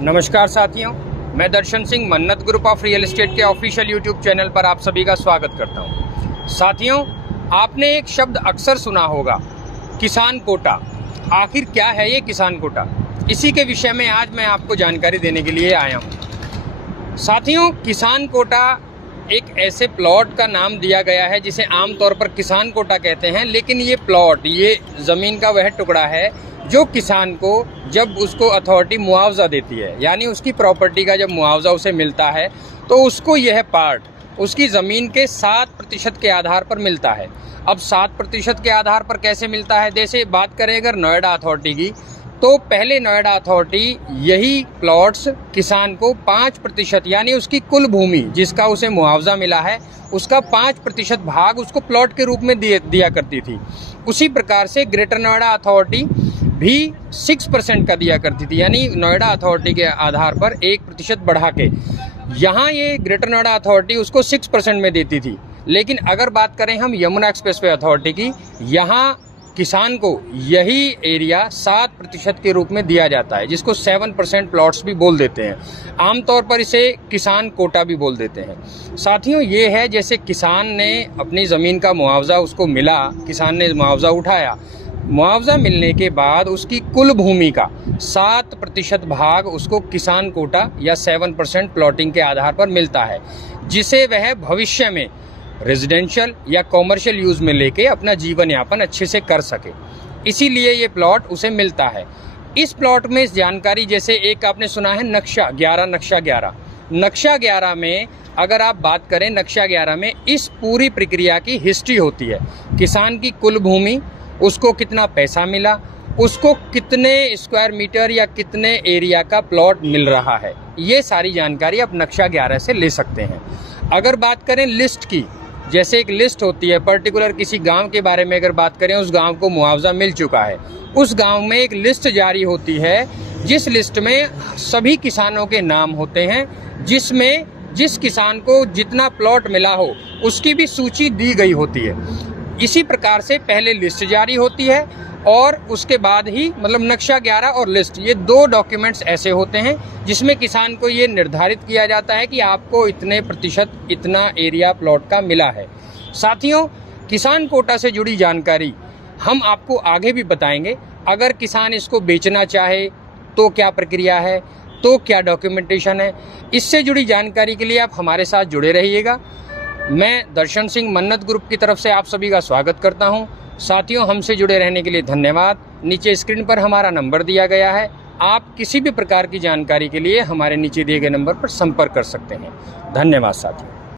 नमस्कार साथियों, मैं दर्शन सिंह मन्नत ग्रुप ऑफ रियल एस्टेट के ऑफिशियल यूट्यूब चैनल पर आप सभी का स्वागत करता हूं। साथियों, आपने एक शब्द अक्सर सुना होगा, किसान कोटा। आखिर क्या है ये किसान कोटा? इसी के विषय में आज मैं आपको जानकारी देने के लिए आया हूं। साथियों, किसान कोटा एक ऐसे प्लॉट का नाम दिया गया है जिसे आमतौर पर किसान कोटा कहते हैं, लेकिन ये प्लॉट, ये ज़मीन का वह टुकड़ा है जो किसान को जब उसको अथॉरिटी मुआवजा देती है, यानी उसकी प्रॉपर्टी का जब मुआवजा उसे मिलता है तो उसको यह पार्ट उसकी ज़मीन के 7% के आधार पर मिलता है। अब 7% के आधार पर कैसे मिलता है? जैसे बात करें अगर नोएडा अथॉरिटी की, तो पहले नोएडा अथॉरिटी यही प्लॉट्स किसान को 5% यानी उसकी कुल भूमि जिसका उसे मुआवजा मिला है उसका 5% भाग उसको प्लॉट के रूप में दिया करती थी। उसी प्रकार से ग्रेटर नोएडा अथॉरिटी भी 6% का दिया करती थी, यानी नोएडा अथॉरिटी के आधार पर 1% बढ़ा के यहाँ ये ग्रेटर नोएडा अथॉरिटी उसको 6% में देती थी। लेकिन अगर बात करें हम यमुना एक्सप्रेसवे अथॉरिटी की, यहाँ किसान को यही एरिया 7% के रूप में दिया जाता है, जिसको 7% प्लॉट्स भी बोल देते हैं। आमतौर पर इसे किसान कोटा भी बोल देते हैं। साथियों, ये है जैसे किसान ने अपनी ज़मीन का मुआवजा उसको मिला, किसान ने मुआवजा उठाया, मुआवजा मिलने के बाद उसकी कुल भूमि का 7% भाग उसको किसान कोटा या 7% प्लॉटिंग के आधार पर मिलता है, जिसे वह भविष्य में रेजिडेंशियल या कॉमर्शियल यूज़ में लेके अपना जीवन यापन अच्छे से कर सके। इसीलिए ये प्लॉट उसे मिलता है। इस प्लॉट में जानकारी, जैसे एक आपने सुना है नक्शा 11। नक्शा 11 में अगर आप बात करें, नक्शा 11 में इस पूरी प्रक्रिया की हिस्ट्री होती है। किसान की कुल भूमि, उसको कितना पैसा मिला, उसको कितने स्क्वायर मीटर या कितने एरिया का प्लॉट मिल रहा है, ये सारी जानकारी आप नक्शा 11 से ले सकते हैं। अगर बात करें लिस्ट की, जैसे एक लिस्ट होती है पर्टिकुलर किसी गांव के बारे में, अगर बात करें उस गांव को मुआवजा मिल चुका है, उस गांव में एक लिस्ट जारी होती है, जिस लिस्ट में सभी किसानों के नाम होते हैं, जिसमें जिस किसान को जितना प्लॉट मिला हो उसकी भी सूची दी गई होती है। इसी प्रकार से पहले लिस्ट जारी होती है और उसके बाद ही, मतलब नक्शा 11 और लिस्ट, ये 2 डॉक्यूमेंट्स ऐसे होते हैं जिसमें किसान को ये निर्धारित किया जाता है कि आपको इतने प्रतिशत इतना एरिया प्लॉट का मिला है। साथियों, किसान कोटा से जुड़ी जानकारी हम आपको आगे भी बताएंगे। अगर किसान इसको बेचना चाहे तो क्या प्रक्रिया है, तो क्या डॉक्यूमेंटेशन है, इससे जुड़ी जानकारी के लिए आप हमारे साथ जुड़े रहिएगा। मैं दर्शन सिंह मन्नत ग्रुप की तरफ से आप सभी का स्वागत करता हूं। साथियों, हमसे जुड़े रहने के लिए धन्यवाद। नीचे स्क्रीन पर हमारा नंबर दिया गया है, आप किसी भी प्रकार की जानकारी के लिए हमारे नीचे दिए गए नंबर पर संपर्क कर सकते हैं। धन्यवाद साथियों।